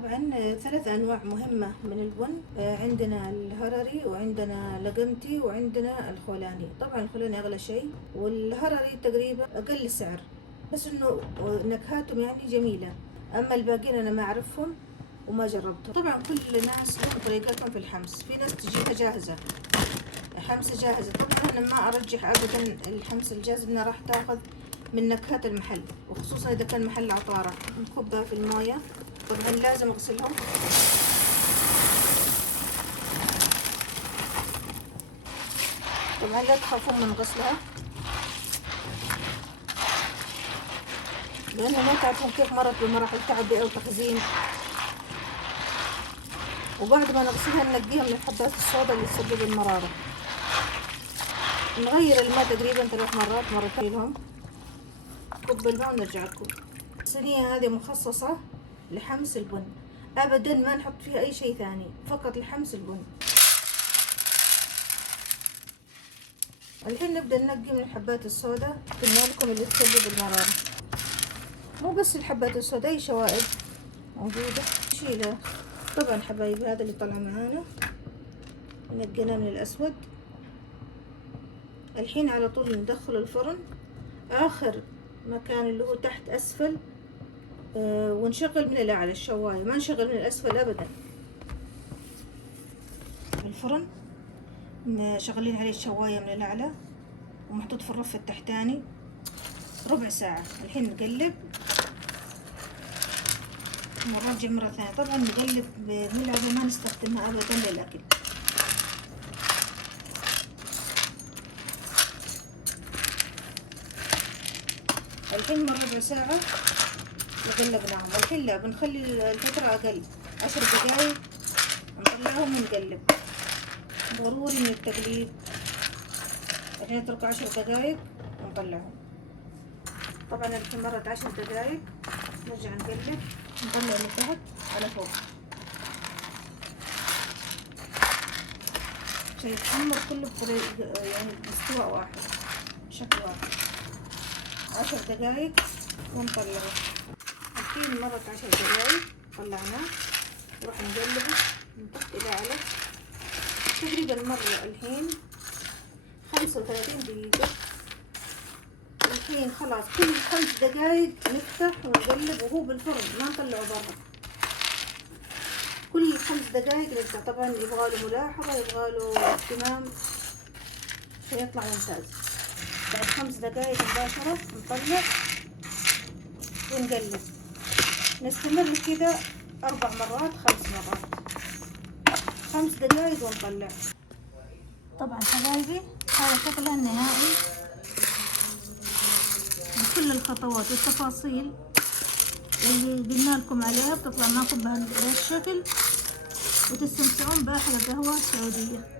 طبعا 3 أنواع مهمة من البن. عندنا الهرري وعندنا لقمتي وعندنا الخولاني. طبعا الخولاني أغلى شيء والهرري تقريبا أقل سعر، بس إنه نكهاتهم يعني جميلة. أما الباقيين أنا ما أعرفهم وما جربتهم. طبعا كل ناس لهم طريقتهم في الحمص، في ناس تجيبها جاهزة، حمصة جاهزة. طبعا أنا ما أرجح أبدا الحمص الجاهز، إنها راح تاخذ من نكهات المحل، وخصوصا إذا كان محل عطارة. نكبها في الموية، طبعا لازم أغسلهم. طبعا لا تخافون من غسلها، لأنه ما تعرفون كيف مرت بمراحل تعبئة وتخزين. وبعد ما نغسلها ننقيها من حبات الصودا اللي تسبب المرارة. نغير الماء تقريبا 3 مرات، مرتين لهم. كب الماء ونرجع لكم. الصينية هذه مخصصة لحمص البن، أبدا ما نحط فيها أي شيء ثاني، فقط لحمص البن. الحين نبدأ ننقي من حبات الصودا، قلنا لكم اللي تسبب المرارة. مو بس الحبات الصودا، أي شوائب موجودة نشيلها. طبعا حبايبي هذا اللي طلع معانا نقيناه من الأسود. الحين على طول ندخل الفرن، آخر مكان اللي هو تحت أسفل، ونشغل من الأعلى الشواية، ما نشغل من الأسفل أبدا. الفرن شغلين عليه الشواية من الأعلى ومحطوط في الرف التحتاني ربع ساعة. الحين نقلب ونرجع مرة ثانية. طبعا نقلب بملعقة، ما نستخدمها أبدا للأكل. الحين مر ربع ساعة وقلبناهم. الحين لا، بنخلي الفترة أقل، 10 دقايق نطلعهم ونقلب. ضروري من التقليب. الحين نترك 10 دقايق ونطلعهم. طبعا الحين مرت 10 دقايق، نرجع نقلب، نطلع من تحت على فوق. سيتحمر كله بطريقة يعني بمستوى واحد، شكل واحد. 10 دقايق ونطلعه. الحين مرت 10 دقايق، طلعناه نروح نقلبه من تحت إلى أعلى. تقريبا مر الحين 35 دقيقة. الحين خلاص كل 5 دقايق نفتح ونقلب، وهو بالفرن ما نطلعه برا. كل 5 دقايق نفتح. طبعا يبغاله ملاحظة، يبغاله اهتمام فيطلع ممتاز. بعد 5 دقايق مباشرة نطلع ونقلب. نستمر كذا 4 مرات، 5 مرات، 5 دقايق ونطلع. طبعا حبايبي هذا شكلها النهائي بكل الخطوات والتفاصيل اللي قلنا لكم عليها. بتطلع معكم بهذا الشكل وتستمتعون بأحلى قهوة سعودية.